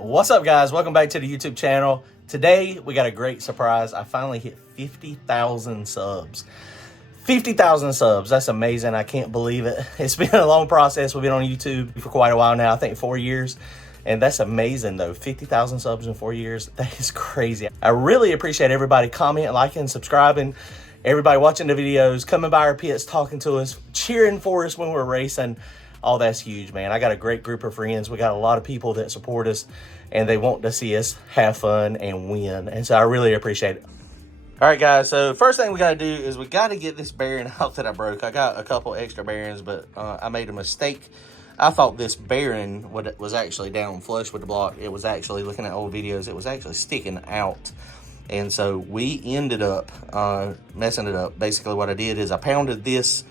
What's up, guys? Welcome back to the YouTube channel. Today we got a great surprise. I finally hit 50,000 subs. 50,000 subs. That's amazing. I can't believe it. It's been a long process. We've been on YouTube for quite a while now. I think 4 years. And that's amazing though. 50,000 subs in 4 years. That is crazy. I really appreciate everybody commenting, liking, subscribing, everybody watching the videos, coming by our pits, talking to us, cheering for us when we're racing. Oh, that's huge, man. I got a great group of friends. We got a lot of people that support us and they want to see us have fun and win. And so I really appreciate it. All right, guys. So first thing we got to do is we got to get this bearing out that I broke. I got a couple extra bearings, but I made a mistake. I thought this bearing was actually down flush with the block. It was actually, looking at old videos, it was actually sticking out. And so we ended up messing it up. Basically what I did is I pounded this,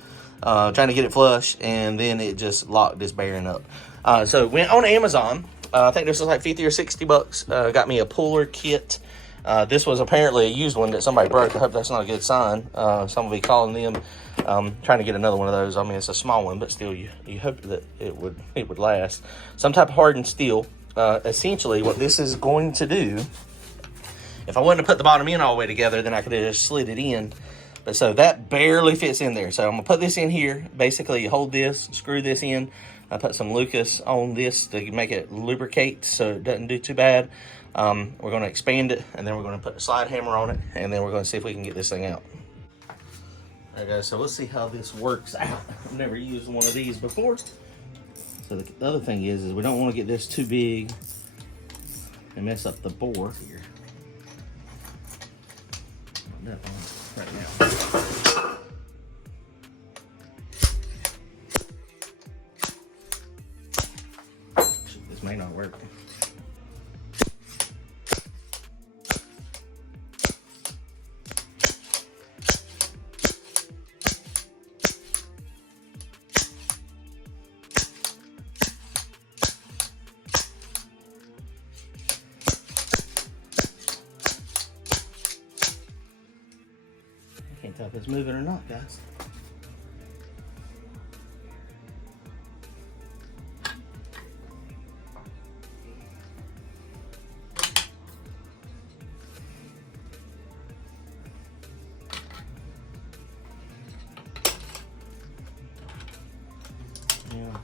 trying to get it flush, and then it just locked this bearing up. So went on Amazon. I think this was like 50 or 60 bucks. Got me a puller kit. This was apparently a used one that somebody broke. I hope that's not a good sign. Some will be calling them. Trying to get another one of those. I mean, it's a small one, but still, you hope that it would last. Some type of hardened steel. Essentially, what this is going to do, if I wouldn't have put the bottom end all the way together, then I could have just slid it in. But so that barely fits in there. So I'm gonna put this in here. Basically, you hold this, screw this in. I put some Lucas on this to make it lubricate so it doesn't do too bad. We're gonna expand it, and then we're gonna put a slide hammer on it, and then we're gonna see if we can get this thing out. All right, guys, so let's see how this works out. I've never used one of these before. So the other thing is we don't want to get this too big and mess up the bore here. That one right now. This may not work. Can't tell if it's moving or not, guys. Yeah.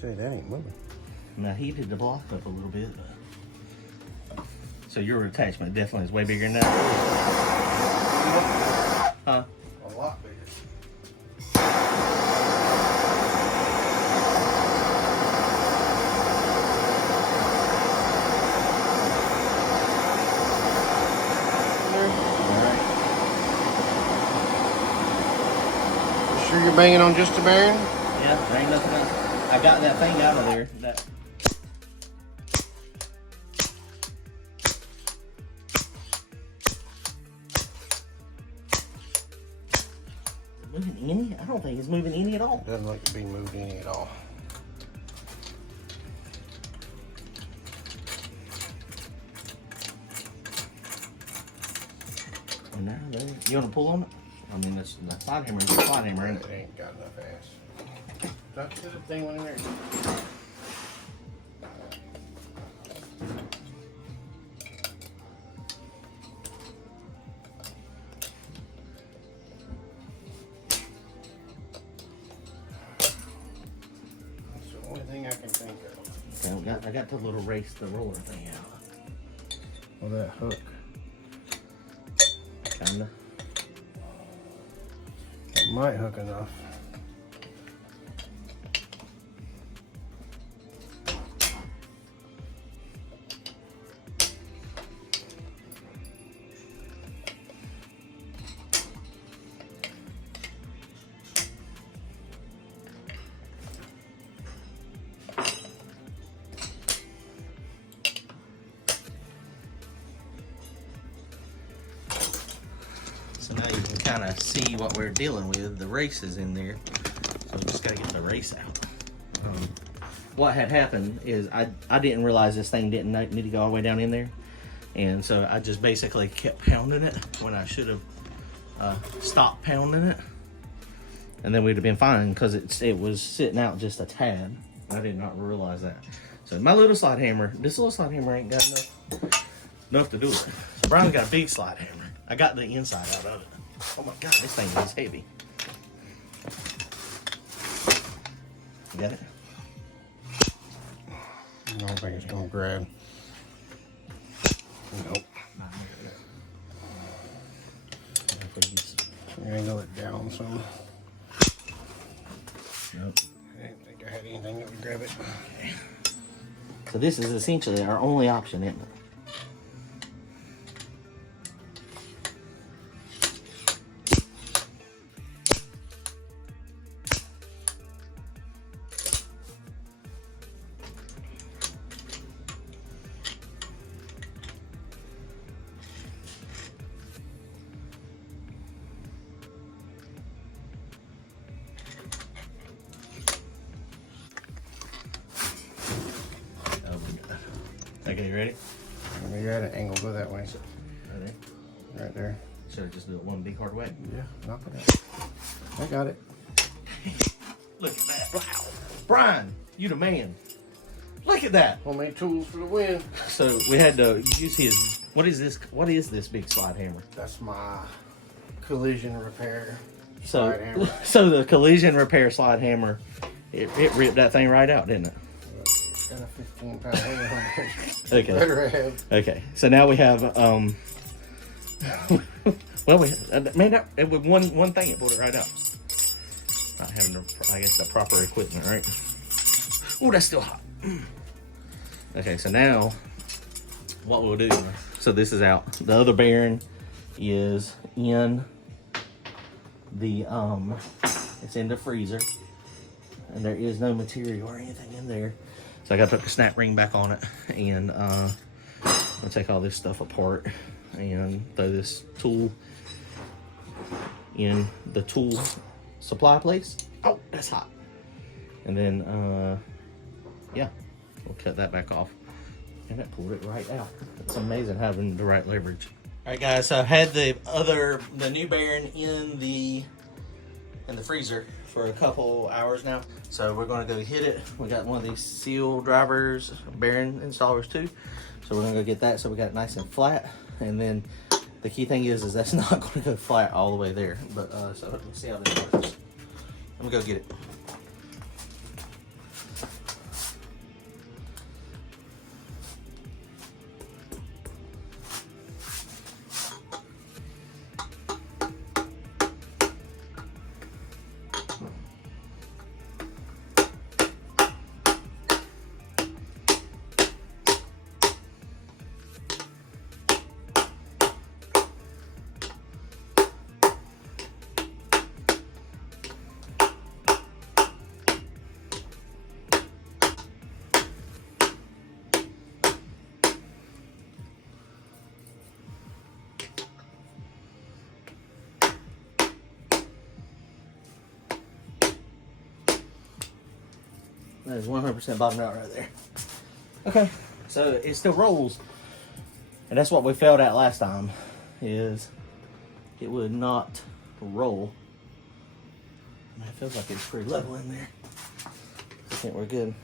See, that ain't moving. Now he did the block up a little bit. So your attachment definitely is way bigger than that. Huh? A lot bigger. Alright. You sure you're banging on just a bearing? Yeah, there ain't nothing else. I got that thing out of there. That. Moving any? I don't think it's moving any at all. It doesn't look to be moving any at all. Oh, now, there. You want to pull on it? I mean, the slide hammer is a slide hammer, isn't it? It ain't got enough ass. That thing went in there. I got to little race the roller thing out. Well, that hook. Kinda. It might hook enough. So now you can kind of see what we're dealing with. The race is in there. So we just got to get the race out. What had happened is I didn't realize this thing didn't need to go all the way down in there. And so I just basically kept pounding it when I should have stopped pounding it. And then we'd have been fine because it was sitting out just a tad. I did not realize that. So my little slide hammer, this little slide hammer ain't got enough to do it. So Brian's got a big slide hammer. I got the inside out of it. Oh my God, this thing is heavy. You got it? I don't think it's gonna grab. Nope. Angle it down some. Nope. I didn't think I had anything that would grab it. Okay. So this is essentially our only option, isn't it? Okay, you ready? We got an angle, go that way. Right there. Right there. Should I just do it one big hard way? Yeah, knock it out. I got it. Look at that. Wow. Brian, you the man. Look at that. Homemade tools for the win. So we had to use his, what is this big slide hammer? That's my collision repair So, slide hammer. so the collision repair slide hammer, it ripped that thing right out, didn't it? Got a 15-pound weight on it. Okay. Better have. Okay. So now we have, well, we made up with one thing. It pulled it right out. Not having I guess the proper equipment, right? Oh, that's still hot. Okay, so now what we'll do. So this is out. The other bearing is in the it's in the freezer, and there is no material or anything in there. So I got to put the snap ring back on it, and I'll take all this stuff apart and throw this tool in the tool supply place. Oh, that's hot. And then, yeah, we'll cut that back off. And that pulled it right out. It's amazing having the right leverage. All right, guys, so I've had the new bearing in the freezer for a couple hours now. So we're gonna go hit it. We got one of these seal drivers, bearing installers too. So we're gonna go get that so we got it nice and flat. And then the key thing is that's not gonna go flat all the way there. But so let's see how this works. Let me go get it. That is 100% bottomed out right there. Okay, so it still rolls. And that's what we failed at last time, is it would not roll. It feels like it's pretty level in there. I think we're good.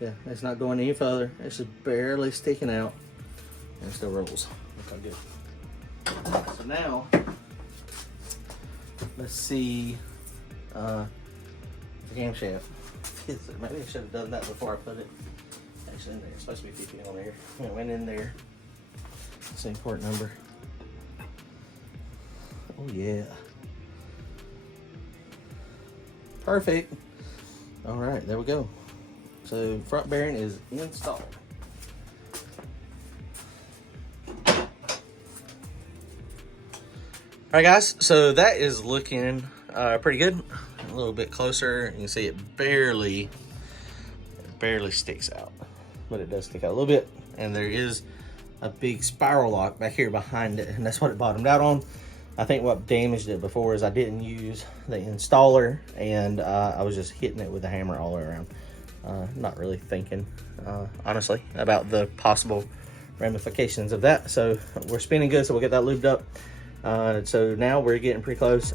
Yeah, it's not going any further. It's just barely sticking out. And it still rolls. Look how good. So now, let's see the camshaft. Maybe I should have done that before I put it actually in there. It's supposed to be 50 on there. It went in there. Same part number. Oh yeah. Perfect. All right, there we go. So front bearing is installed. All right, guys, so that is looking pretty good. A little bit closer, you can see it barely sticks out, but it does stick out a little bit. And there is a big spiral lock back here behind it, and that's what it bottomed out on. I think what damaged it before is I didn't use the installer, and I was just hitting it with a hammer all the way around. Not really thinking, honestly, about the possible ramifications of that. So we're spinning good, so we'll get that lubed up. So now we're getting pretty close.